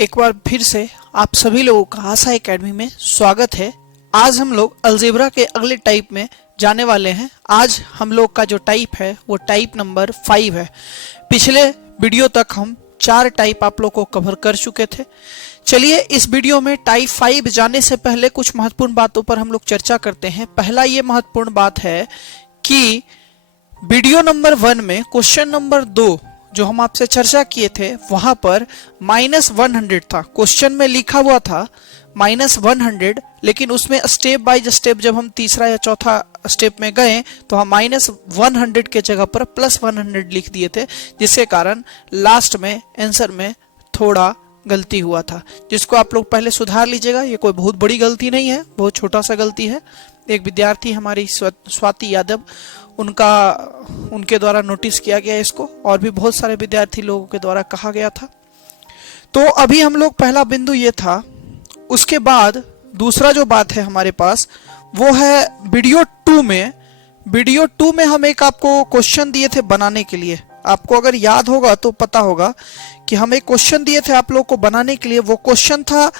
एक बार फिर से आप सभी लोगों का आशा एकेडमी में स्वागत है। आज हम लोग अलजेब्रा के अगले टाइप में जाने वाले हैं। आज हम लोग का जो टाइप है वो टाइप नंबर 5 है। पिछले वीडियो तक हम 4 टाइप आप लोग को कवर कर चुके थे। चलिए इस वीडियो में टाइप 5 जाने से पहले कुछ महत्वपूर्ण बातों पर हम लोग चर्चा करते हैं। पहला ये महत्वपूर्ण बात है कि वीडियो नंबर 1 में क्वेश्चन नंबर 2 जो हम आपसे चर्चा किए थे वहां पर -100 था। क्वेश्चन में लिखा हुआ था -100, लेकिन उसमें स्टेप बाय स्टेप जब हम तीसरा या चौथा स्टेप में गए तो हम -100 के जगह पर +100 लिख दिए थे, जिसके कारण लास्ट में आंसर में थोड़ा गलती हुआ था, जिसको आप लोग पहले सुधार लीजिएगा। ये कोई बहुत बड़ी गलती नहीं है, बहुत छोटा सा गलती है। एक विद्यार्थी हमारी स्वाति यादव उनके द्वारा नोटिस किया गया इसको, और भी बहुत सारे विद्यार्थी लोगों के द्वारा कहा गया था। तो अभी हम लोग पहला बिंदु ये था। उसके बाद दूसरा जो बात है हमारे पास वो है वीडियो 2 में हम एक आपको क्वेश्चन दिए थे बनाने के लिए। आपको अगर याद होगा तो पता होगा कि हम एक क्वेश्चन दिए थे आप लोग को बनाने के लिए। वो क्वेश्चन था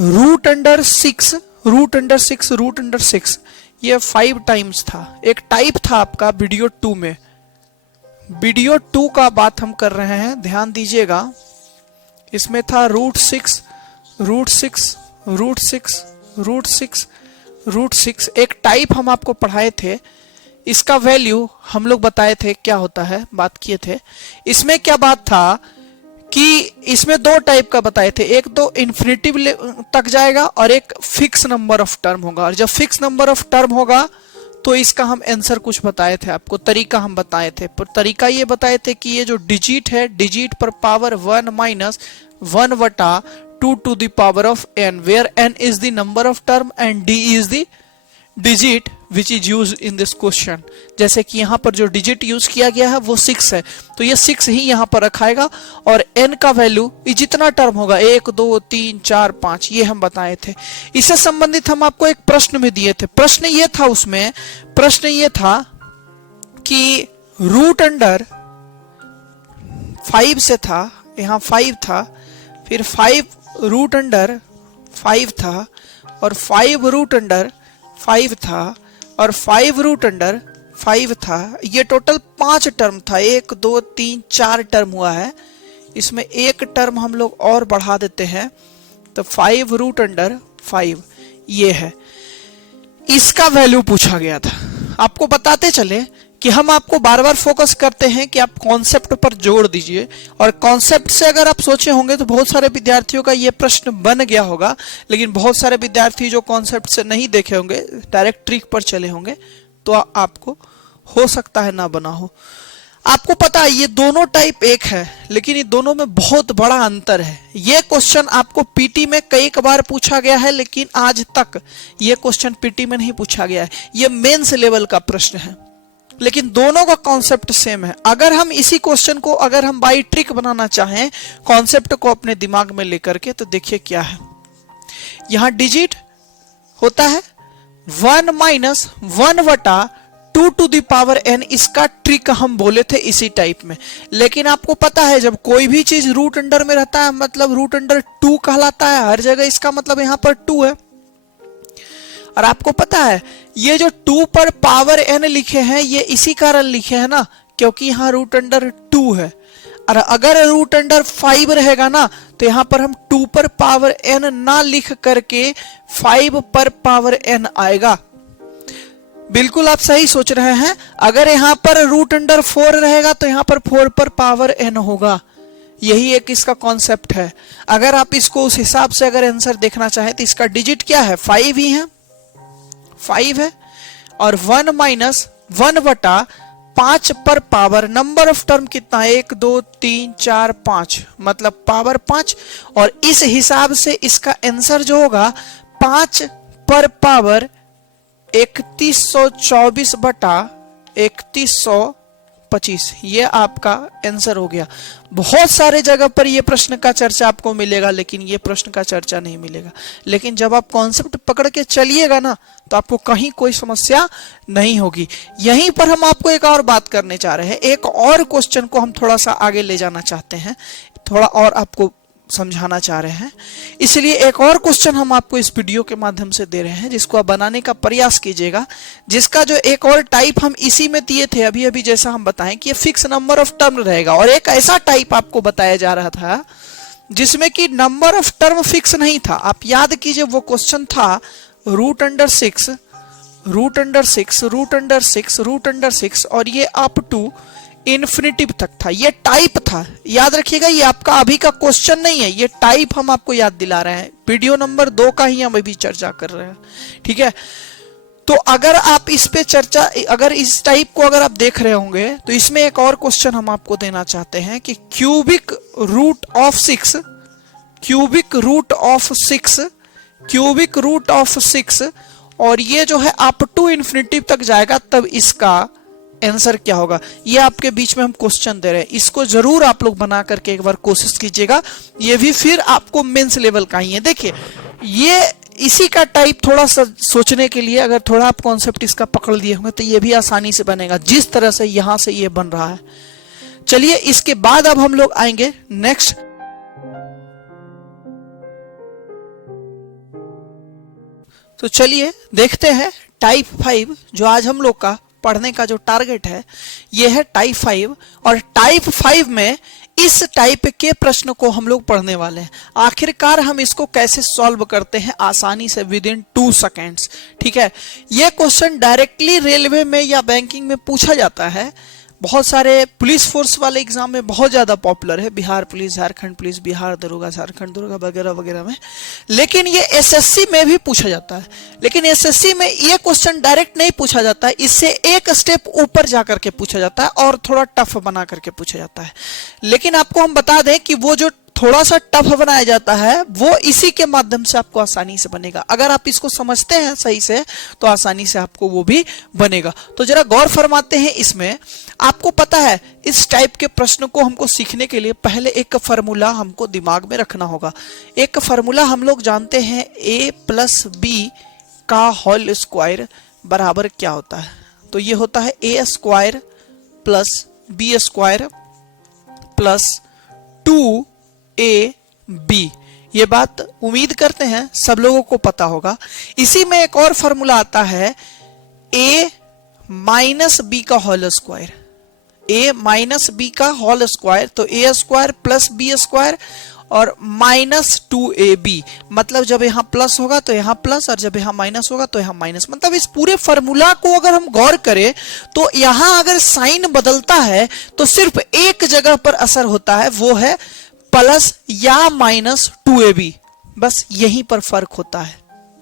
√6। ये 5 टाइम्स था। एक टाइप था आपका वीडियो 2 में। वीडियो 2 का बात हम कर रहे हैं, ध्यान दीजिएगा। इसमें था √6। एक टाइप हम आपको पढ़ाए थे। इसका वैल्यू हम लोग बताए थे क्या होता है, बात किए थे। इसमें क्या बात था कि इसमें 2 टाइप का बताए थे। एक तो इन्फिनिटिव तक जाएगा और एक फिक्स नंबर ऑफ टर्म होगा। और जब फिक्स नंबर ऑफ टर्म होगा तो इसका हम आंसर कुछ बताए थे आपको, तरीका हम बताए थे। पर तरीका ये बताए थे कि ये जो डिजिट है, डिजिट पर power 1 minus 1/2 to the power of n, where n is the number of term and d is the digit which is used in this question। जैसे कि यहाँ पर जो डिजिट यूज किया गया है वो 6 है, तो ये 6 ही यहाँ पर रखाएगा। और n का वैल्यू जितना टर्म होगा 1 2 3 4 5 ये हम बताए थे। इससे संबंधित हम आपको एक प्रश्न में दिए थे। प्रश्न ये था कि √5 से था, यहाँ 5 था, फिर 5 √5 था, और 5 √5 था, और 5 √5 था। ये टोटल 5 टर्म था। 1 2 3 4 टर्म हुआ है। इसमें एक टर्म हम लोग और बढ़ा देते हैं तो 5 √5 ये है। इसका वैल्यू पूछा गया था। आपको बताते चले कि हम आपको बार बार फोकस करते हैं कि आप कॉन्सेप्ट पर जोड़ दीजिए। और कॉन्सेप्ट से अगर आप सोचे होंगे तो बहुत सारे विद्यार्थियों का ये प्रश्न बन गया होगा, लेकिन बहुत सारे विद्यार्थी जो कॉन्सेप्ट से नहीं देखे होंगे, डायरेक्ट ट्रिक पर चले होंगे, तो आपको हो सकता है ना बना हो। आपको पता है ये दोनों टाइप एक है, लेकिन ये दोनों में बहुत बड़ा अंतर है। ये क्वेश्चन आपको पीटी में कई बार पूछा गया है, लेकिन आज तक ये क्वेश्चन पीटी में नहीं पूछा गया है। ये मेंस लेवल का प्रश्न है, लेकिन दोनों का कॉन्सेप्ट सेम है। अगर हम इसी क्वेश्चन को अगर हम बाई ट्रिक बनाना चाहें, कॉन्सेप्ट को अपने दिमाग में लेकर के, तो देखिए क्या है। यहां डिजिट होता है 1 minus 1/2 to the power n। इसका ट्रिक हम बोले थे इसी टाइप में। लेकिन आपको पता है जब कोई भी चीज रूट अंडर में रहता है मतलब √2 कहलाता है हर जगह। इसका मतलब यहां पर 2 है। और आपको पता है ये जो 2 पर पावर n लिखे हैं ये इसी कारण लिखे हैं ना, क्योंकि यहाँ √2 है। और अगर √5 रहेगा ना तो यहाँ पर हम 2 पर पावर n ना लिख करके 5 पर पावर n आएगा। बिल्कुल आप सही सोच रहे हैं। अगर यहाँ पर √4 रहेगा तो यहाँ पर 4 पर पावर n होगा। यही एक इसका कॉन्सेप्ट है। अगर आप इसको उस हिसाब से अगर आंसर देखना चाहें तो इसका डिजिट क्या है, 5 ही है, 5 है। और 1 माइनस 1/5 पर पावर नंबर ऑफ टर्म कितना, 1 2 3 4 5, मतलब पावर 5। और इस हिसाब से इसका आंसर जो होगा 5 पर पावर 3124/3125, ये आपका आंसर हो गया। बहुत सारे जगह पर ये प्रश्न का चर्चा आपको मिलेगा, लेकिन ये प्रश्न का चर्चा नहीं मिलेगा। लेकिन जब आप कॉन्सेप्ट पकड़ के चलिएगा ना तो आपको कहीं कोई समस्या नहीं होगी। यहीं पर हम आपको एक और बात करने चाह रहे हैं। एक और क्वेश्चन को हम थोड़ा सा आगे ले जाना चाहते हैं, थोड़ा और आपको समझाना चाह रहे हैं। इसलिए एक और क्वेश्चन हम आपको इस वीडियो के माध्यम से दे रहे हैं, जिसको आप बनाने का प्रयास कीजिएगा, जिसका जो एक और टाइप हम इसी में दिए थे अभी अभी, जैसा हम बताएं कि ये फिक्स नंबर ऑफ टर्म रहेगा, और एक ऐसा टाइप आपको बताया जा रहा था जिसमें कि नंबर ऑफ टर्म फिक्स नहीं था। आप याद कीजिए वो क्वेश्चन था root under six, root under six, root under six, root under six, और ये अप टू इन्फिनिटिव तक था। ये टाइप था, याद रखिएगा, ये आपका अभी का क्वेश्चन नहीं है, ये टाइप हम आपको याद दिला रहे हैं। वीडियो नंबर 2 का ही हम अभी चर्चा कर रहे हैं, ठीक है। तो अगर आप इस पे चर्चा, अगर इस टाइप को अगर आप देख रहे होंगे तो इसमें एक और क्वेश्चन हम आपको देना चाहते हैं कि cubic root of 6, cubic root of 6, cubic root of 6, और ये जो है अप टू इन्फिनिटिव तक जाएगा, तब इसका आंसर क्या होगा। ये आपके बीच में हम क्वेश्चन दे रहे हैं, इसको जरूर आप लोग बना करके एक बार कोशिश कीजिएगा। ये भी फिर आपको मेंस लेवल का ही है। देखिए ये इसी का टाइप थोड़ा सा सोचने के लिए अगर थोड़ा आप कॉन्सेप्ट इसका पकड़ लिए होंगे तो ये भी आसानी से बनेगा, जिस तरह से यहां से ये बन रहा है। चलिए इसके बाद अब हम लोग आएंगे नेक्स्ट। तो चलिए देखते हैं टाइप 5, जो आज हम लोग का पढ़ने का जो टारगेट है ये है टाइप 5, और टाइप 5 में इस टाइप के प्रश्न को हम लोग पढ़ने वाले हैं। आखिरकार हम इसको कैसे सॉल्व करते हैं आसानी से विद इन 2 सेकेंड्स, ठीक है। ये क्वेश्चन डायरेक्टली रेलवे में या बैंकिंग में पूछा जाता है, बहुत सारे पुलिस फोर्स वाले एग्जाम में बहुत ज्यादा पॉपुलर है, बिहार पुलिस, झारखंड पुलिस, बिहार दरोगा, झारखंड दरोगा वगैरह वगैरह में। लेकिन ये एसएससी में भी पूछा जाता है, लेकिन एसएससी में ये क्वेश्चन डायरेक्ट नहीं पूछा जाता है, इससे एक स्टेप ऊपर जाकर के पूछा जाता है और थोड़ा टफ बना करके पूछा जाता है। लेकिन आपको हम बता दें कि वो जो थोड़ा सा टफ बनाया जाता है वो इसी के माध्यम से आपको आसानी से बनेगा। अगर आप इसको समझते हैं सही से तो आसानी से आपको वो भी बनेगा। तो जरा गौर फरमाते हैं इसमें। आपको पता है इस टाइप के प्रश्न को हमको सीखने के लिए पहले एक फॉर्मूला हमको दिमाग में रखना होगा। एक फॉर्मूला हम लोग जानते हैं, a प्लस बी का होल स्क्वायर बराबर क्या होता है। तो ये होता है a square plus B square plus 2ab। ये बात उम्मीद करते हैं सब लोगों को पता होगा। इसी में एक और फॉर्मूला आता है a माइनस बी का whole square, a minus B का होल स्क्वायर। तो a square plus B square और माइनस 2ab, मतलब जब यहां प्लस होगा तो यहां प्लस, और जब यहां माइनस होगा तो यहां माइनस। मतलब इस पूरे फॉर्मूला को अगर हम गौर करें तो यहां अगर साइन बदलता है तो सिर्फ एक जगह पर असर होता है, वो है प्लस या माइनस 2ab, बस यहीं पर फर्क होता है।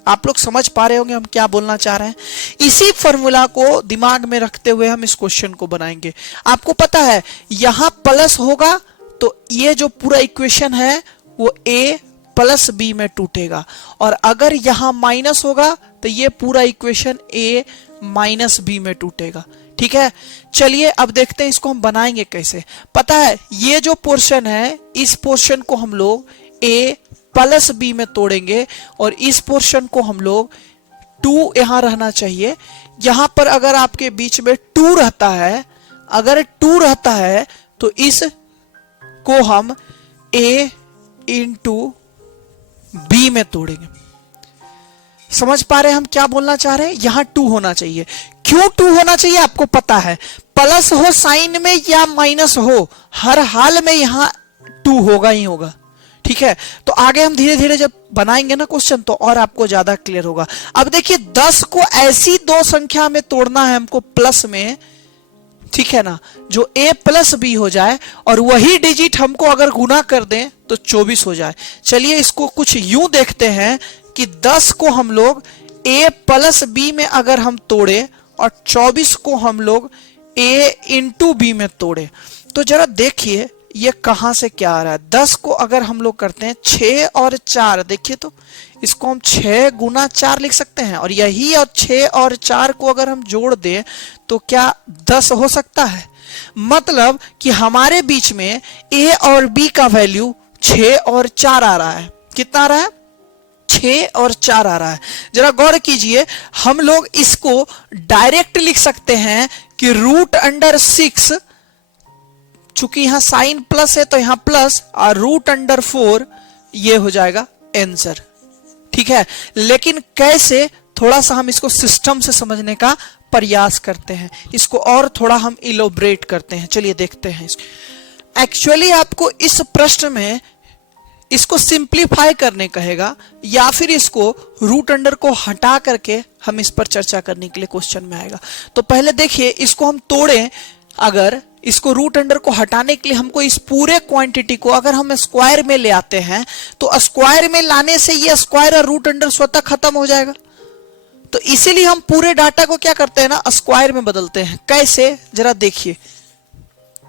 आप लोग समझ पा रहे होंगे हम क्या बोलना चाह रहे हैं। इसी फॉर्मूला को दिमाग में रखते हुए हम इस क्वेश्चन को बनाएंगे। आपको पता है यहां प्लस होगा तो ये जो पूरा इक्वेशन है वो a प्लस बी में टूटेगा, और अगर यहां माइनस होगा तो ये पूरा इक्वेशन a माइनस बी में टूटेगा, ठीक है। चलिए अब देखते हैं इसको हम बनाएंगे कैसे। पता है ये जो पोर्शन है, इस पोर्शन को हम लोग a प्लस बी में तोड़ेंगे, और इस पोर्शन को हम लोग 2 यहां रहना चाहिए। यहां पर अगर आपके बीच में 2 रहता है, अगर 2 रहता है तो इस को हम a इंटू बी में तोड़ेंगे। समझ पा रहे हैं हम क्या बोलना चाह रहे हैं। यहां 2 होना चाहिए। क्यों 2 होना चाहिए आपको पता है, प्लस हो साइन में या माइनस हो, हर हाल में यहां 2 होगा ही होगा, ठीक है। तो आगे हम धीरे धीरे जब बनाएंगे ना क्वेश्चन तो और आपको ज्यादा क्लियर होगा। अब देखिए 10 को ऐसी 2 संख्या में तोड़ना है हमको प्लस में, ठीक है ना, जो a प्लस बी हो जाए, और वही डिजिट हमको अगर गुना कर दें तो 24 हो जाए। चलिए इसको कुछ यूं देखते हैं कि 10 को हम लोग a प्लस बी में अगर हम तोड़े और 24 को हम लोग a इंटू बी में तोड़े, तो जरा देखिए ये कहां से क्या आ रहा है। 10 को अगर हम लोग करते हैं 6 और 4, देखिए तो इसको हम 6 गुना 4 लिख सकते हैं, और यही और 6 और 4 को अगर हम जोड़ दें तो क्या 10 हो सकता है। मतलब कि हमारे बीच में a और b का वैल्यू 6 और 4 आ रहा है। कितना आ रहा है, 6 और 4 आ रहा है। जरा गौर कीजिए, हम लोग इसको डायरेक्ट लिख सकते हैं कि रूट अंडर 6, चूंकि यहां साइन प्लस है तो यहां प्लस, और रूट अंडर 4 ये हो जाएगा आंसर। ठीक है, लेकिन कैसे, थोड़ा सा हम इसको सिस्टम से समझने का प्रयास करते हैं, इसको और थोड़ा हम इलोबरेट करते हैं। चलिए देखते हैं इसको। एक्चुअली आपको इस प्रश्न में इसको सिंप्लीफाई करने कहेगा या फिर इसको रूट अंडर को हटा करके हम इस पर चर्चा करने के लिए क्वेश्चन में आएगा। तो पहले देखिए इसको हम तोड़ें, अगर इसको रूट अंडर को हटाने के लिए हमको इस पूरे क्वांटिटी को अगर हम स्क्वायर में ले आते हैं तो स्क्वायर में लाने से ये स्क्वायर और रूट अंडर स्वतः खत्म हो जाएगा। तो इसीलिए हम पूरे डाटा को क्या करते हैं ना, स्क्वायर में बदलते हैं। कैसे, जरा देखिए।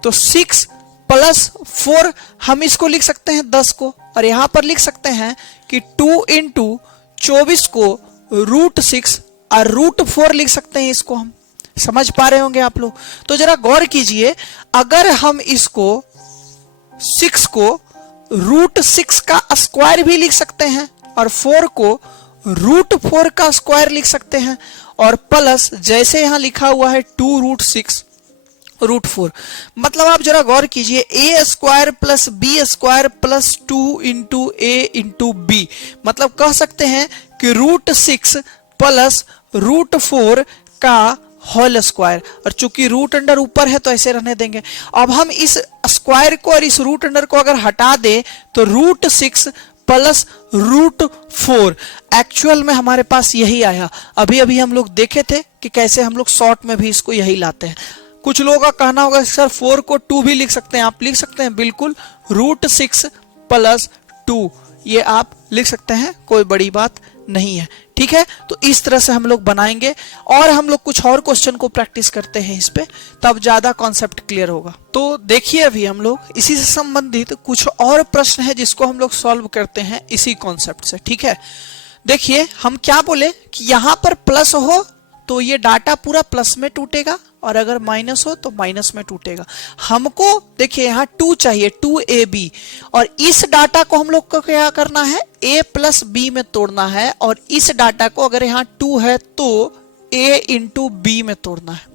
तो 6 + 4 हम इसको लिख सकते हैं 10 को, और यहां पर लिख सकते हैं कि 2 × 24 को √6 और √4 लिख सकते हैं। इसको हम समझ पा रहे होंगे आप लोग। तो जरा गौर कीजिए, अगर हम इसको 6 को √6 का स्क्वायर भी लिख सकते हैं और 4 को √4 का स्क्वायर लिख सकते हैं, और प्लस जैसे यहां लिखा हुआ है 2√6 √4, मतलब आप जरा गौर कीजिए, a² + b² + 2 × a × b, मतलब कह सकते हैं कि √6 + √4 का होल स्क्वायर, और चूंकि रूट अंडर ऊपर है तो ऐसे रहने देंगे। अब हम इस स्क्वायर को और इस रूट अंडर को अगर हटा दे तो √6 + √4, एक्चुअल में हमारे पास यही आया। अभी अभी हम लोग देखे थे कि कैसे हम लोग शॉर्ट में भी इसको यही लाते हैं। कुछ लोगों का कहना होगा सर 4 को 2 भी लिख सकते हैं, आप लिख सकते हैं बिल्कुल, √6 + 2 ये आप लिख सकते हैं, कोई बड़ी बात नहीं है। ठीक है, तो इस तरह से हम लोग बनाएंगे और हम लोग कुछ और क्वेश्चन को प्रैक्टिस करते हैं इस पे, तब ज्यादा कॉन्सेप्ट क्लियर होगा। तो देखिए अभी हम लोग इसी से संबंधित कुछ और प्रश्न है जिसको हम लोग सॉल्व करते हैं इसी कॉन्सेप्ट से। ठीक है, देखिए हम क्या बोले कि यहां पर प्लस हो तो ये डाटा पूरा प्लस में टूटेगा, और अगर माइनस हो तो माइनस में टूटेगा। हमको देखिए यहाँ 2 चाहिए, 2ab, और इस डाटा को हम लोग को क्या करना है, a + b में तोड़ना है, और इस डाटा को अगर यहाँ 2 है तो a × b में तोड़ना है।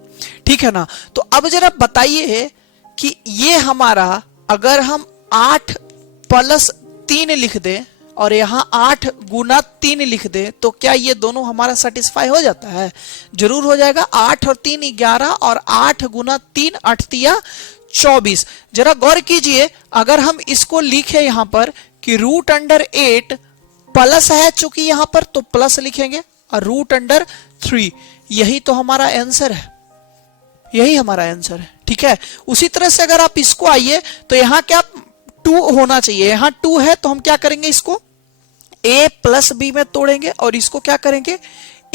ठीक है ना। तो अब जरा बताइए कि ये हमारा, अगर हम 8 + 3 लिख दें और यहाँ 8 × 3 लिख दे तो क्या ये दोनों हमारा सेटिस्फाई हो जाता है? जरूर हो जाएगा। 8 और 3 11, और 8 × 3 8 × 24। जरा गौर कीजिए, अगर हम इसको लिखे यहाँ पर कि √8 प्लस है, चूंकि यहाँ पर तो प्लस लिखेंगे, और √3, यही तो हमारा आंसर है, यही हमारा आंसर है। ठीक है, उसी तरह से अगर आप इसको आइए तो यहाँ क्या 2 होना चाहिए, यहां 2 है तो हम क्या करेंगे, इसको a + b में तोड़ेंगे, और इसको क्या करेंगे,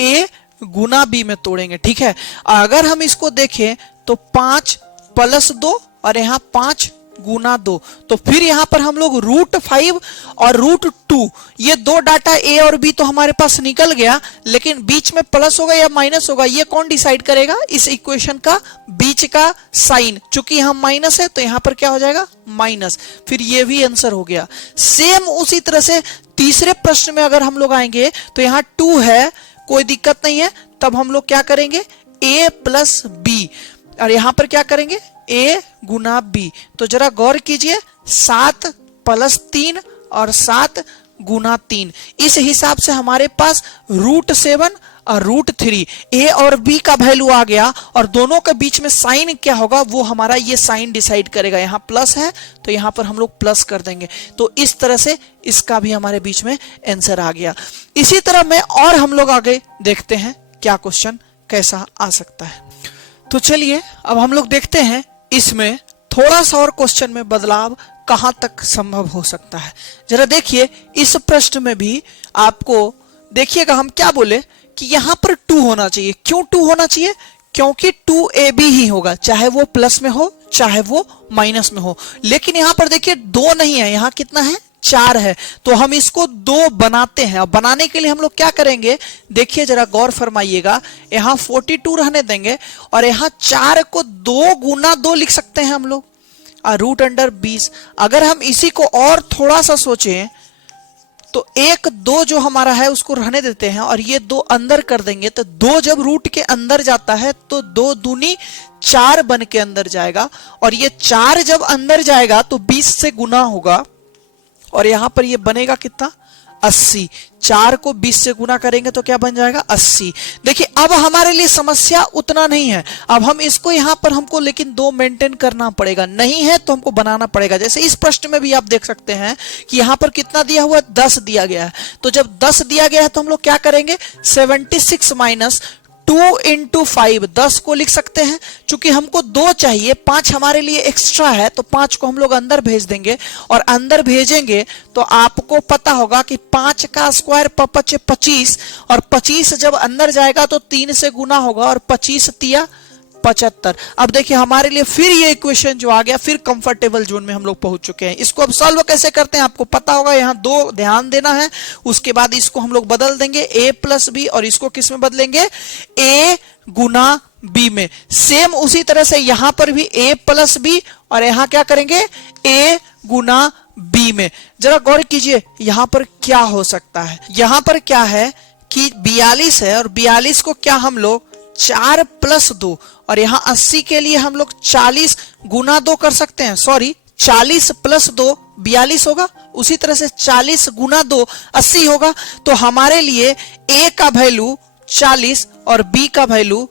a × b में तोड़ेंगे। ठीक है, अगर हम इसको देखें तो 5 + 2 और यहाँ 5 × 2, तो फिर यहां पर हम लोग √5 और √2, ये दो डाटा a और b तो हमारे पास निकल गया, लेकिन बीच में प्लस होगा या माइनस होगा ये कौन डिसाइड करेगा, इस इक्वेशन का बीच का साइन। चूंकि यहां माइनस है तो यहां पर क्या हो जाएगा, माइनस, फिर ये भी आंसर हो गया। सेम उसी तरह से तीसरे प्रश्न में अगर हम लोग आएंगे तो यहाँ 2 है, कोई दिक्कत नहीं है, तब हम लोग क्या करेंगे, a + b, और यहां पर क्या करेंगे, a × b। तो जरा गौर कीजिए, 7 + 3 और 7 × 3, इस हिसाब से हमारे पास √7 और √3, a और b का वैल्यू आ गया, और दोनों के बीच में साइन क्या होगा वो हमारा ये साइन डिसाइड करेगा। यहाँ प्लस है तो यहाँ पर हम लोग प्लस कर देंगे, तो इस तरह से इसका भी हमारे बीच में आंसर आ गया। इसी तरह में और हम लोग आगे देखते हैं क्या क्वेश्चन कैसा आ सकता है। तो चलिए अब हम लोग देखते हैं इसमें थोड़ा सा और क्वेश्चन में बदलाव कहां तक संभव हो सकता है। जरा देखिए, इस प्रश्न में भी आपको देखिएगा हम क्या बोले कि यहां पर 2 होना चाहिए। क्यों 2 होना चाहिए? क्योंकि 2ab ही होगा, चाहे वो प्लस में हो चाहे वो माइनस में हो। लेकिन यहां पर देखिए 2 नहीं है, यहां कितना है, 4 है, तो हम इसको 2 बनाते हैं। अब बनाने के लिए हम लोग क्या करेंगे, देखिए जरा गौर फरमाइएगा, यहां 42 रहने देंगे, और यहां 4 को 2 × 2 लिख सकते हैं हम लोग, और √20। अगर हम इसी को और थोड़ा सा सोचें तो 1 2 जो हमारा है उसको रहने देते हैं, और ये 2 अंदर कर देंगे, तो 2 जब रूट के अंदर जाता है तो 2 दूनी 4 बन के अंदर जाएगा, और ये 4 जब अंदर जाएगा तो 20 से गुना होगा, और यहां पर ये बनेगा कितना 80। 4 को 20 से गुना करेंगे तो क्या बन जाएगा 80। देखिए अब हमारे लिए समस्या उतना नहीं है, अब हम इसको यहां पर हमको लेकिन 2 मेंटेन करना पड़ेगा, नहीं है तो हमको बनाना पड़ेगा। जैसे इस प्रश्न में भी आप देख सकते हैं कि यहां पर कितना दिया हुआ है 10 दिया गया है, तो जब 10 दिया गया है तो हम लोग क्या करेंगे 76 माइनस 2 इंटू 5, 10 को लिख सकते हैं। चूंकि हमको 2 चाहिए, 5 हमारे लिए एक्स्ट्रा है, तो 5 को हम लोग अंदर भेज देंगे, और अंदर भेजेंगे तो आपको पता होगा कि 5 का स्क्वायर 5 25, और 25 जब अंदर जाएगा तो 3 से गुना होगा, और 25 तिया 75। अब देखिए हमारे लिए फिर ये इक्वेशन जो आ गया, फिर कंफर्टेबल जोन में हम लोग पहुंच चुके हैं। इसको अब सॉल्व कैसे करते हैं आपको पता होगा, यहां 2 ध्यान देना है। उसके बाद इसको हम लोग बदल देंगे a प्लस बी, और इसको किस में बदलेंगे a गुना b में। सेम उसी तरह से यहां पर भी a प्लस बी, और यहां क्या करेंगे a गुना b में। जरा गौर कीजिए यहां पर क्या हो सकता है। यहां पर क्या है कि 42 है, और 42 को क्या हम लोग 4 प्लस 2, और यहां 80 के लिए हम लोग 40 गुना 2 कर सकते हैं। सॉरी, 40 प्लस 2 42 होगा, उसी तरह से 40 गुना 2 80 होगा। तो हमारे लिए a का वैल्यू 40 और b का वैल्यू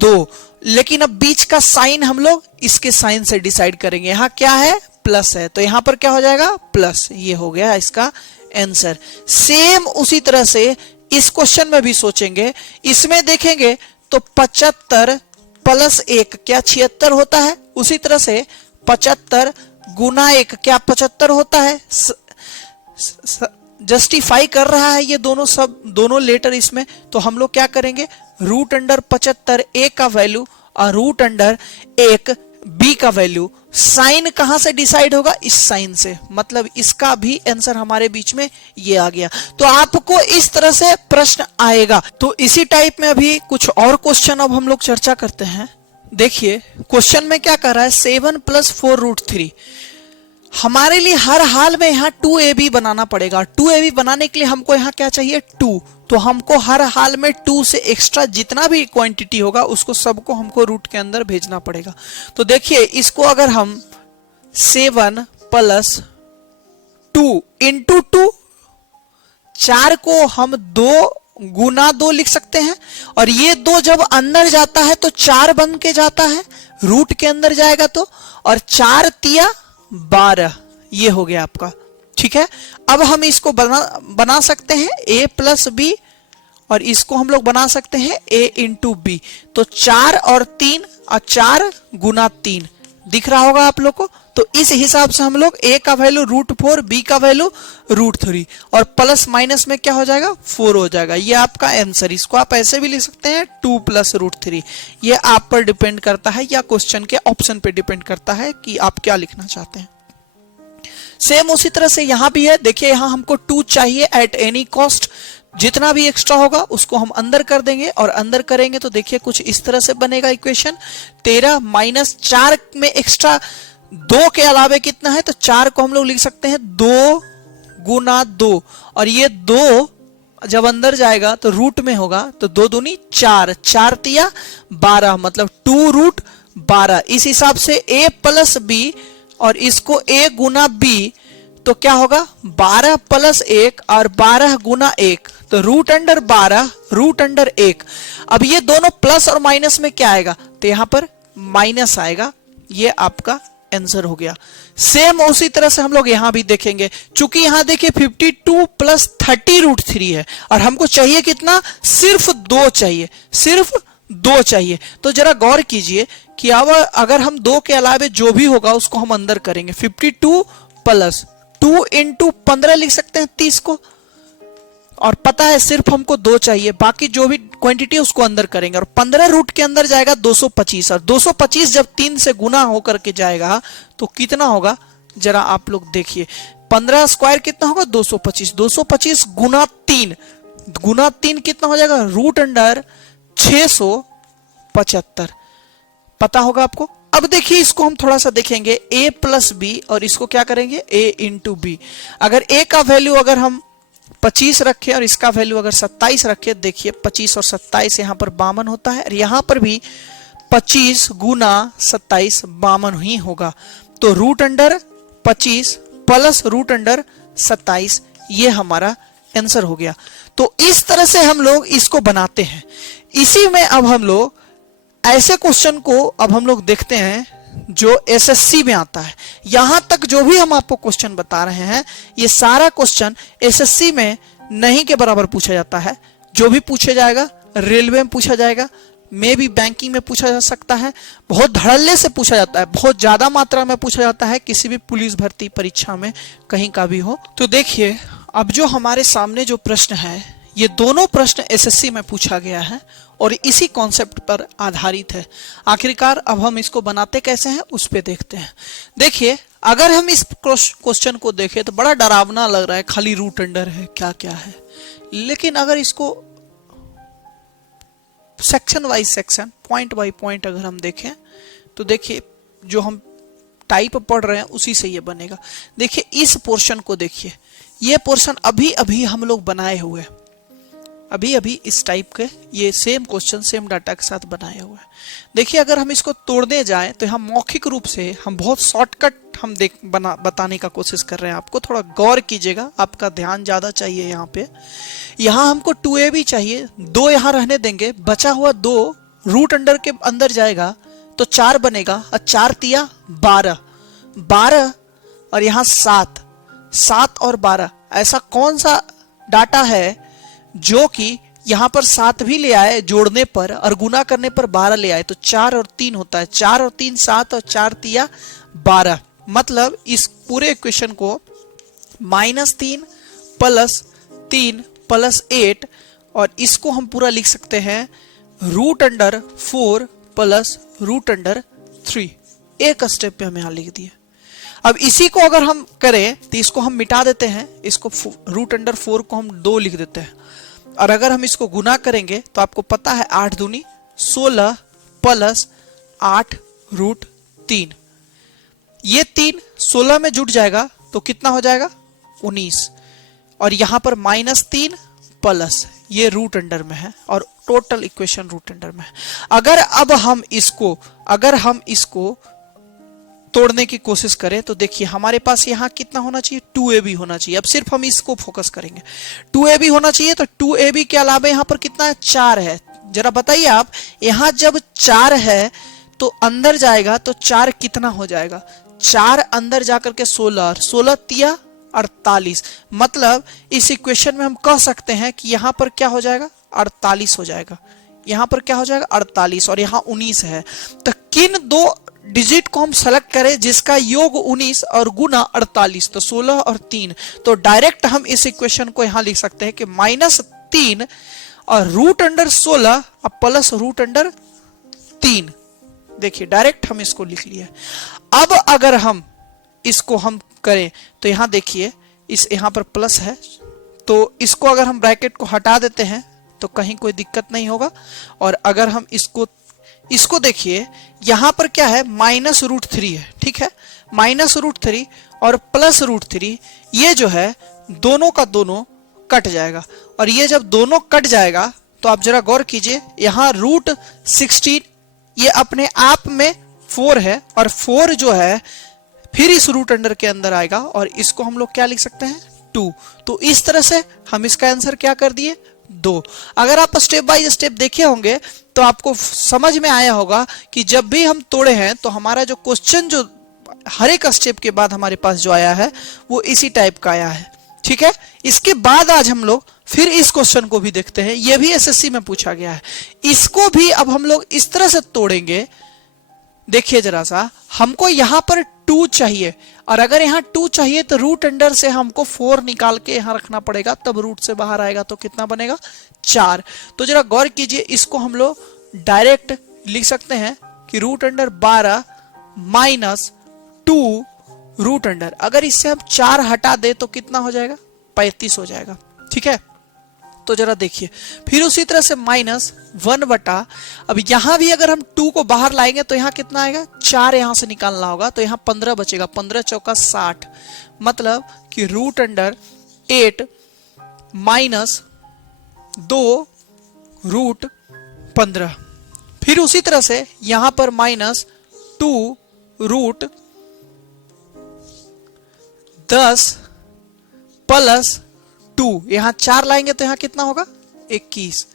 2। लेकिन अब बीच का साइन हम लोग इसके साइन से डिसाइड करेंगे। यहां क्या है प्लस है, तो यहां पर क्या हो जाएगा प्लस। ये हो गया इसका आंसर। सेम उसी तरह से इस क्वेश्चन में भी सोचेंगे, इसमें देखेंगे तो 75 प्लस 1 क्या 76 होता है। उसी तरह से 75 गुना 1 क्या 75 होता है। जस्टिफाई कर रहा है ये दोनों लेटर इसमें, तो हम लोग क्या करेंगे रूट अंडर 75 a का वैल्यू और रूट अंडर 1 b का वैल्यू। साइन कहां से डिसाइड होगा, इस साइन से, मतलब इसका भी आंसर हमारे बीच में ये आ गया। तो आपको इस तरह से प्रश्न आएगा। तो इसी टाइप में अभी कुछ और क्वेश्चन अब हम लोग चर्चा करते हैं। देखिए क्वेश्चन में क्या कर रहा है 7 प्लस 4 रूट 3। हमारे लिए हर हाल में यहाँ 2ab बनाना पड़ेगा। 2ab बनाने के लिए हमको यहाँ क्या चाहिए 2, तो हमको हर हाल में 2 से एक्स्ट्रा जितना भी क्वांटिटी होगा उसको सबको हमको रूट के अंदर भेजना पड़ेगा। तो देखिए इसको अगर हम 7 प्लस 2 इंटू 2, 4 को हम 2 गुना 2 लिख सकते हैं, और ये 2 जब अंदर जाता है तो 4 बन के जाता है, रूट के अंदर जाएगा तो, और 4 तिया 12, ये हो गया आपका। ठीक है, अब हम इसको बना सकते हैं a प्लस बी, और इसको हम लोग बना सकते हैं a इंटू बी। तो 4 और 3 और 4 गुना 3 दिख रहा होगा आप लोग को। तो इस हिसाब से हम लोग a का वैल्यू √4, b का वैल्यू √3, और प्लस माइनस में क्या हो जाएगा 4 हो जाएगा। ये आपका आंसर। इसको आप ऐसे भी लिख सकते हैं 2 प्लस √3। ये आप पर डिपेंड करता है या क्वेश्चन के ऑप्शन पे डिपेंड करता है कि आप क्या लिखना चाहते हैं। सेम उसी तरह से यहां भी है। देखिए यहां हमको 2 चाहिए एट एनी कॉस्ट। जितना भी एक्स्ट्रा होगा उसको हम अंदर कर देंगे, और अंदर करेंगे तो देखिए कुछ इस तरह से बनेगा इक्वेशन। 13 माइनस 4 में एक्स्ट्रा 2 के अलावे कितना है, तो 4 को हम लोग लिख सकते हैं 2 गुना 2, और ये 2 जब अंदर जाएगा तो रूट में होगा, तो 2 दूनी 4, 4 तिया 12, मतलब 2 रूट 12। इस हिसाब से a प्लस बी, और इसको a गुना b, तो क्या होगा 12 प्लस 1 और 12 गुना 1, तो रूट अंडर 12 रूट अंडर 1। अब ये दोनों प्लस और माइनस में क्या आएगा, तो यहां पर माइनस आएगा। ये आपका आंसर हो गया। सेम उसी तरह से हम लोग यहां भी देखेंगे। चूंकि यहां देखिए 52 प्लस 30 रूट 3 है, और हमको चाहिए कितना, सिर्फ 2 चाहिए, सिर्फ 2 चाहिए। तो जरा गौर कीजिए कि अब अगर हम 2 के अलावे जो भी होगा उसको हम अंदर करेंगे। 52 प्लस 2 इंटू 15 लिख सकते हैं 30 को, और पता है सिर्फ हमको 2 चाहिए, बाकी जो भी क्वांटिटी है उसको अंदर करेंगे, और 15 रूट के अंदर जाएगा 225, और 225 जब 3 से गुना होकर के जाएगा तो कितना होगा, जरा आप लोग देखिए 15 स्क्वायर कितना होगा 225, 225 गुना 3, गुना 3 कितना हो जाएगा रूट अंडर 675, पता होगा आपको। अब देखिए इसको हम थोड़ा सा देखेंगे a प्लस बी, और इसको क्या करेंगे a इंटू बी। अगर a का वैल्यू अगर हम 25 रखे और इसका वैल्यू अगर 27 रखे, देखिए 25 और 27 यहां पर 52 होता है, और यहां पर भी 25 गुना 27 52 ही होगा। तो root under 25 plus root under 27, ये हमारा आंसर हो गया। तो इस तरह से हम लोग इसको बनाते हैं। इसी में अब हम लोग ऐसे क्वेश्चन को अब हम लोग देखते हैं जो एसएससी में आता है। यहां तक जो भी हम आपको क्वेश्चन बता रहे हैं, ये सारा क्वेश्चन एसएससी में नहीं के बराबर पूछा जाता है। जो भी पूछा जाएगा, रेलवे में पूछा जाएगा, में भी बैंकिंग में पूछा जा सकता है, बहुत धड़ल्ले से पूछा जाता है, बहुत ज्यादा मात्रा में पूछा जाता है, किसी भी पुलिस भर्ती परीक्षा में कहीं का भी हो। तो देखिए, अब जो हमारे सामने जो प्रश्न है, ये दोनों प्रश्न एसएससी में पूछा गया है और इसी कॉन्सेप्ट पर आधारित है। आखिरकार अब हम इसको बनाते कैसे हैं उस पे देखते हैं। देखिए, अगर हम इस क्वेश्चन को देखें तो बड़ा डरावना लग रहा है, खाली रूट अंडर है, क्या क्या है। लेकिन अगर इसको section wise section, point by point अगर हम देखें तो देखिए, जो हम टाइप पढ़ रहे हैं उसी से ये बनेगा। देखिए, इस पोर्शन को देखिए, ये पोर्शन अभी अभी हम लोग बनाए हुए, अभी अभी इस टाइप के ये सेम क्वेश्चन सेम डाटा के साथ बनाए हुए हैं। देखिए, अगर हम इसको तोड़ने जाएं तो हम मौखिक रूप से हम बहुत शॉर्टकट हम बताने का कोशिश कर रहे हैं। आपको थोड़ा गौर कीजिएगा, आपका ध्यान ज्यादा चाहिए यहाँ पे। यहाँ हमको 2ab चाहिए, 2 यहाँ रहने देंगे, बचा हुआ 2 रूट अंडर के अंदर जाएगा तो 4 बनेगा, और 4 तिया 12, 12 और यहाँ 7, 7 और 12। ऐसा कौन सा डाटा है जो कि यहां पर 7 भी ले आए जोड़ने पर और गुना करने पर 12 ले आए, तो 4 और 3 होता है, 4 और 3 7 और 4 तिया 12। मतलब इस पूरे इक्वेशन को -3 + 3 + 8, और इसको हम पूरा लिख सकते हैं √4 + √3। एक स्टेप पे हम यहां लिख दिए। अब इसी को अगर हम करें तो इसको हम मिटा देते हैं, इसको √4 को हम 2 लिख देते हैं, और अगर हम इसको गुना करेंगे तो आपको पता है 8 दूनी 16 + 8 √3। ये 3 16 में जुट जाएगा तो कितना हो जाएगा 19, और यहां पर -3 प्लस ये रूट अंडर में है और टोटल इक्वेशन रूट अंडर में है। अगर हम इसको तोड़ने की कोशिश करें तो देखिए, हमारे पास यहाँ कितना होना चाहिए, 2ab होना चाहिए। अब सिर्फ हम इसको फोकस करेंगे, 2ab होना चाहिए। तो 2ab के अलावा यहाँ पर कितना है, 4 है। जरा बताइए आप, यहाँ जब 4 है तो अंदर जाएगा तो 4 कितना हो जाएगा, 4 अंदर जाकर के 16, 16 तिया 48। मतलब इस इक्वेशन में हम कह सकते हैं कि यहाँ पर क्या हो जाएगा, 48 हो जाएगा। यहाँ पर क्या हो जाएगा, 48, और यहाँ 19 है। तो किन 2 डिजिट को हम सेलेक्ट करें जिसका योग 19 और गुना 48, तो 16 और 3। तो डायरेक्ट हम इस इक्वेशन को यहां लिख सकते हैं कि -3 और √16 प्लस √3। देखिए, डायरेक्ट हम इसको लिख लिया। अब अगर हम इसको हम करें तो यहां देखिए, इस यहां पर प्लस है, तो इसको अगर हम ब्रैकेट को हटा देते हैं तो कहीं कोई दिक्कत नहीं होगा। और अगर हम इसको देखिए, यहां पर क्या है, -√3 है, ठीक है, -√3 और प्लस √3, ये जो है दोनों का दोनों कट जाएगा। और ये जब दोनों कट जाएगा तो आप जरा गौर कीजिए, यहां √16 ये अपने आप में 4 है, और 4 जो है फिर इस रूट अंडर के अंदर आएगा, और इसको हम लोग क्या लिख सकते हैं, 2। तो इस तरह से हम इसका आंसर क्या कर दिए, 2। अगर आप स्टेप बाय स्टेप देखे होंगे तो आपको समझ में आया होगा कि जब भी हम तोड़े हैं तो हमारा जो क्वेश्चन जो हर एक स्टेप के बाद हमारे पास जो आया है वो इसी टाइप का आया है, ठीक है। इसके बाद आज हम लोग फिर इस क्वेश्चन को भी देखते हैं, ये भी एसएससी में पूछा गया है। इसको भी अब हम लोग इस तरह से तोड़ेंगे। देखिए जरा सा, हमको यहां पर 2 चाहिए, और अगर यहाँ 2 चाहिए तो रूट अंडर से हमको 4 निकाल के यहाँ रखना पड़ेगा, तब रूट से बाहर आएगा तो कितना बनेगा, 4। तो जरा गौर कीजिए, इसको हम लोग डायरेक्ट लिख सकते हैं कि √12 - 2 रूट अंडर। अगर इससे हम 4 हटा दे तो कितना हो जाएगा, 35 हो जाएगा, ठीक है। तो जरा देखिए, फिर उसी तरह से -1/, अब यहां भी अगर हम 2 को बाहर लाएंगे तो यहां कितना आएगा, 4 यहां से निकालना होगा, तो यहां 15 बचेगा, 15 चौका 60। मतलब कि √8 - 2 √15। फिर उसी तरह से यहां पर -2 √10 प्लस 2, यहां 4 लाएंगे तो यहां कितना होगा 21।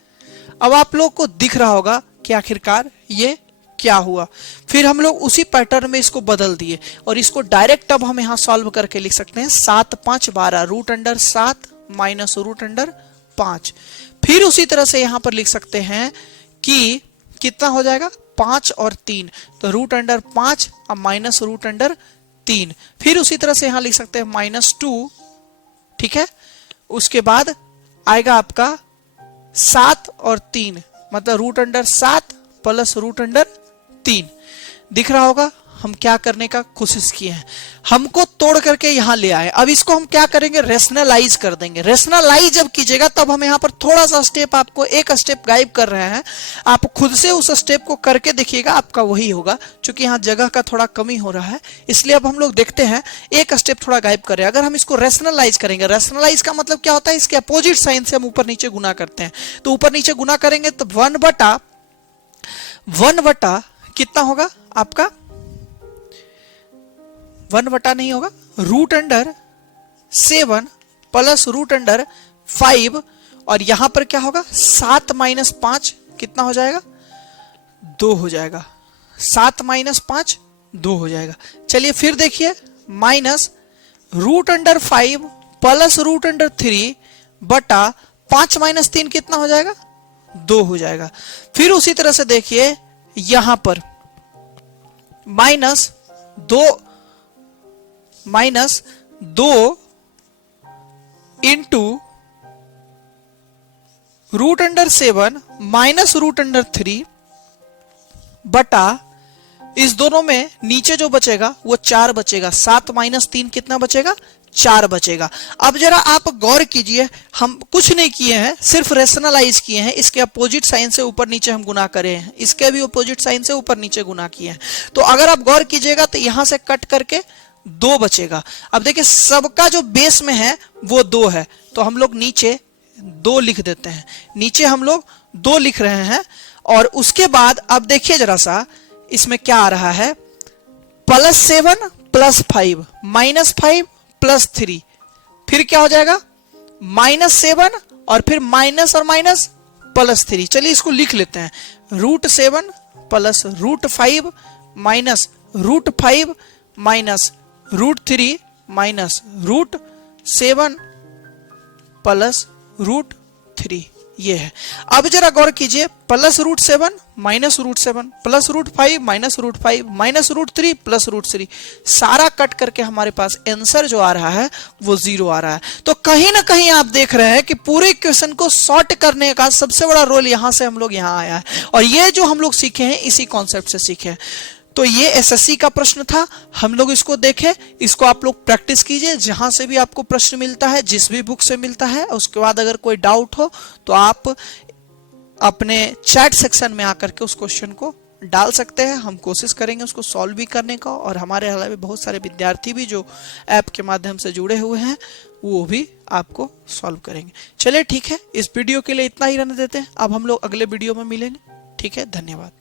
अब आप लोग को दिख रहा होगा कि आखिरकार ये क्या हुआ। फिर हम लोग उसी पैटर्न में इसको बदल दिए और इसको डायरेक्ट अब हम यहां सॉल्व करके लिख सकते हैं 7 5 12 root under 7 minus root under 5। फिर उसी तरह से यहां पर लिख सकते हैं कि कितना हो जाएगा 5 और 3, तो रूट अंडर 5 और माइनस रूट अंडर 3। फिर उसी तरह से यहां लिख सकते हैं -2, ठीक है। उसके बाद आएगा आपका 7 और 3, मतलब root under 7 plus root under 3। दिख रहा होगा हम क्या करने का कोशिश किए हैं, हमको तोड़ करके यहां ले आए। अब इसको हम क्या करेंगे, रेशनलाइज कर देंगे। रेशनलाइज जब कीजिएगा तब हम यहां पर थोड़ा सा स्टेप, आपको एक स्टेप गायब कर रहे हैं, आप खुद से उस स्टेप को करके देखिएगा, आपका वही होगा। क्योंकि यहां जगह का थोड़ा कमी हो रहा है, इसलिए अब हम लोग देखते हैं एक स्टेप थोड़ा गायब कर रहे हैं। अगर हम इसको रेशनलाइज करेंगे, रेशनलाइज का मतलब क्या होता है, इसके अपोजिट साइन से हम ऊपर नीचे गुना करते हैं। तो ऊपर नीचे गुना करेंगे तो 1 बटा कितना होगा आपका, 1 बटा नहीं होगा, root under 7 plus root under 5, और यहां पर क्या होगा 7 माइनस 5 कितना हो जाएगा 2 हो जाएगा। 7 माइनस 5 2 हो जाएगा। चलिए फिर देखिए, minus root under 5 plus root under 3 बटा 5 माइनस 3 कितना हो जाएगा 2 हो जाएगा। फिर उसी तरह से देखिए यहां पर -2 into root under 7 minus root under 3 बटा, इस दोनों में नीचे जो बचेगा वो 4 बचेगा। 7 माइनस 3 कितना बचेगा 4 बचेगा। अब जरा आप गौर कीजिए, हम कुछ नहीं किए हैं, सिर्फ रेशनलाइज किए हैं। इसके अपोजिट साइन से ऊपर नीचे हम गुना करे हैं, इसके भी अपोजिट साइन से ऊपर नीचे गुना किए हैं। तो अगर आप गौर कीजिएगा तो यहां से कट करके 2 बचेगा। अब देखिए सबका जो बेस में है वो 2 है, तो हम लोग नीचे 2 लिख देते हैं। नीचे हम लोग 2 लिख रहे हैं, और उसके बाद अब देखिए जरा सा इसमें क्या आ रहा है, +7 प्लस 5 माइनस 5 प्लस 3, फिर क्या हो जाएगा -7 और फिर माइनस और माइनस +3। चलिए इसको लिख लेते हैं, √7 plus √5 minus √5 minus √3 minus √7 plus √3, ये है। अब जरा गौर कीजिए, +√7 minus √7 plus √5 minus √5 minus √3 plus √3, सारा कट करके हमारे पास आंसर जो आ रहा है वो 0 आ रहा है। तो कहीं ना कहीं आप देख रहे हैं कि पूरे क्वेश्चन को सॉर्ट करने का सबसे बड़ा रोल यहां से हम लोग यहां आया है, और ये जो हम लोग सीखे हैं इसी कॉन्सेप्ट से सीखे हैं। तो ये एसएससी का प्रश्न था, हम लोग इसको देखें, इसको आप लोग प्रैक्टिस कीजिए, जहां से भी आपको प्रश्न मिलता है, जिस भी बुक से मिलता है। उसके बाद अगर कोई डाउट हो तो आप अपने चैट सेक्शन में आकर के उस क्वेश्चन को डाल सकते हैं, हम कोशिश करेंगे उसको सॉल्व भी करने का। और हमारे अलावा बहुत सारे विद्यार्थी भी जो ऐप के माध्यम से जुड़े हुए हैं वो भी आपको सॉल्व करेंगे। चलिए ठीक है, इस वीडियो के लिए इतना ही रहने देते हैं, अब हम लोग अगले वीडियो में मिलेंगे। ठीक है, धन्यवाद।